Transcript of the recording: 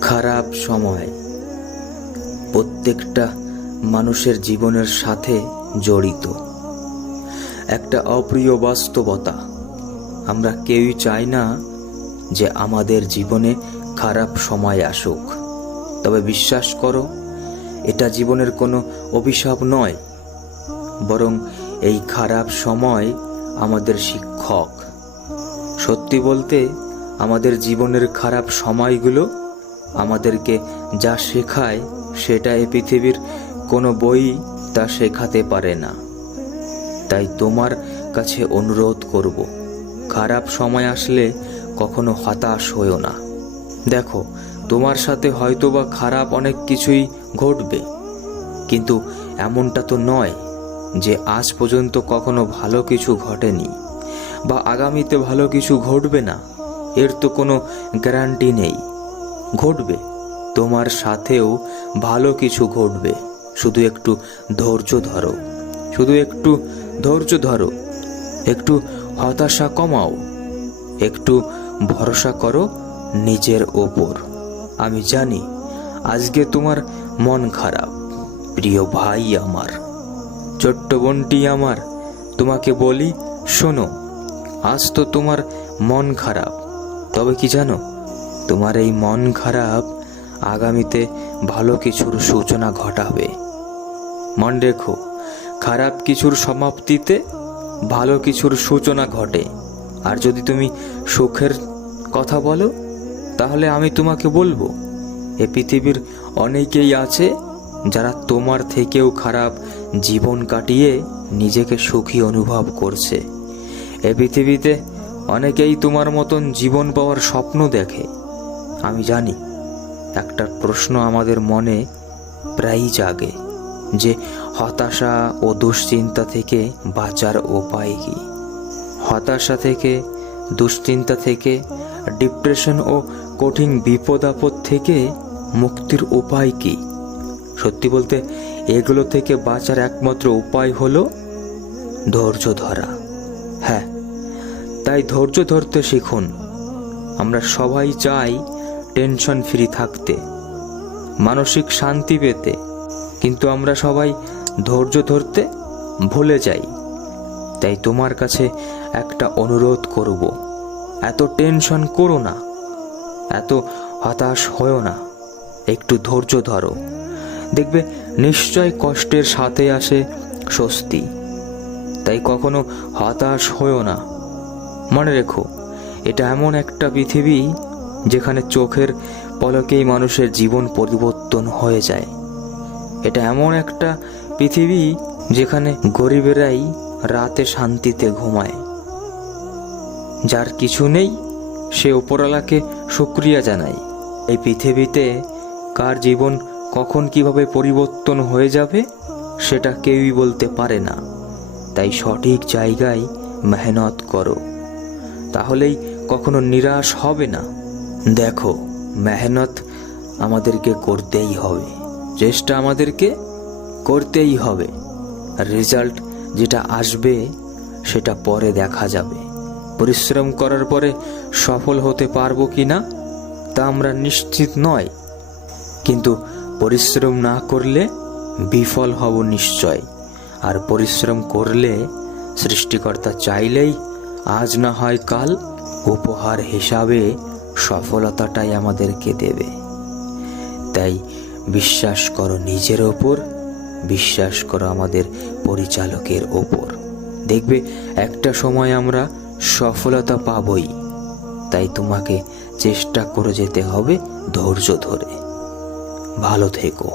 খারাপ সময় প্রত্যেকটা মানুষের জীবনের সাথে জড়িত একটা অপ্রিয় বাস্তবতা। আমরা কেউই চাই না যে আমাদের জীবনে খারাপ সময় আসুক। তবে বিশ্বাস করো, এটা জীবনের কোনো অভিশাপ নয়, বরং এই খারাপ সময় আমাদের শিক্ষক। সত্যি বলতে, আমাদের জীবনের খারাপ সময়গুলো আমাদেরকে যা শেখায় সেটা এই পৃথিবীর কোনো বই তা শেখাতে পারে না। তাই তোমার কাছে অনুরোধ করব, খারাপ সময় আসলে কখনো হতাশ হয়ো না। দেখো, তোমার সাথে হয়তোবা খারাপ অনেক কিছুই ঘটবে, কিন্তু এমনটা তো নয় যে আজ পর্যন্ত কখনো ভালো কিছু ঘটেনি বা আগামীতে ভালো কিছু ঘটবে না। এর তো কোনো গ্যারান্টি নেই। ঘটবে, তোমার সাথেও ভালো কিছু ঘটবে। শুধু একটু ধৈর্য ধরো, শুধু একটু ধৈর্য ধরো, একটু হতাশা কমাও, একটু ভরসা করো নিজের ওপর। আমি জানি আজকে তোমার মন খারাপ, প্রিয় ভাই আমার, ছোট্ট বোনটি আমার, তোমাকে বলি শোনো, আজ তো তোমার মন খারাপ, তবে কি জানো, তোমার এই মন খারাপ আগামীতে ভালো কিছুর সূচনা ঘটাবে। মনে রেখো, খারাপ কিছুর সমাপ্তিতে ভালো কিছুর সূচনা ঘটে। আর যদি তুমি সুখের কথা বলো, তাহলে আমি তোমাকে বলবো, এ পৃথিবীর অনেকেই আছে যারা তোমার থেকেও খারাপ জীবন কাটিয়ে নিজেকে সুখী অনুভব করছে। এ পৃথিবীতে অনেকেই তোমার মতন জীবন পাওয়ার স্বপ্ন দেখে। আমি জানি একটা প্রশ্ন আমাদের মনে প্রায়ই জাগে, যে হতাশা ও দুশ্চিন্তা থেকে বাঁচার উপায় কি? হতাশা থেকে, দুশ্চিন্তা থেকে, ডিপ্রেশন ও কঠিন বিপদ আপদ থেকে মুক্তির উপায় কি? সত্যি বলতে, এগুলো থেকে বাঁচার একমাত্র উপায় হলো ধৈর্য ধরা। হ্যাঁ, তাই ধৈর্য ধরতে শিখুন। আমরা সবাই চাই টেনশন ফ্রি থাকতে, মানসিক শান্তি পেতে, কিন্তু আমরা সবাই ধৈর্য ধরতে ভুলে যাই। তাই তোমার কাছে একটা অনুরোধ করব, এত টেনশন করো না, এত হতাশ হয়ো না, একটু ধৈর্য ধরো। দেখবে নিশ্চয় কষ্টের সাথে আসে স্বস্তি। তাই কখনো হতাশ হয়ো না। মনে রেখো, এটা এমন একটা পৃথিবী যেখানে চোখের পলকেই মানুষের জীবন পরিবর্তন হয়ে যায়। এটা এমন একটা পৃথিবী যেখানে গরিবেরাই রাতে শান্তিতে ঘুমায়। যার কিছু নেই সে উপরওয়ালাকে শুকরিয়া জানায়। এই পৃথিবীতে কার জীবন কখন কিভাবে পরিবর্তন হয়ে যাবে সেটা কেউই বলতে পারে না। তাই সঠিক জায়গায় মেহনত করো, তাহলেই কখনো নিরাশ হবে না। দেখো, মেহনত আমাদেরকে করতেই হবে, চেষ্টা আমাদেরকে করতেই হবে। রেজাল্ট যেটা আসবে সেটা পরে দেখা যাবে। পরিশ্রম করার পরে সফল হতে পারবো কি না তা আমরা নিশ্চিত নয়, কিন্তু পরিশ্রম না করলে বিফল হব নিশ্চয়। আর পরিশ্রম করলে সৃষ্টিকর্তা চাইলেই আজ না হয় কাল উপহার হিসাবে সফলতাটাই আমাদেরকে দেবে। তাই বিশ্বাস করো নিজের ওপর, বিশ্বাস করো আমাদের পরিচালকের ওপর। দেখবে একটা সময় আমরা সফলতা পাবই। তাই তোমাকে চেষ্টা করে যেতে হবে ধৈর্য ধরে। ভালো থেকো।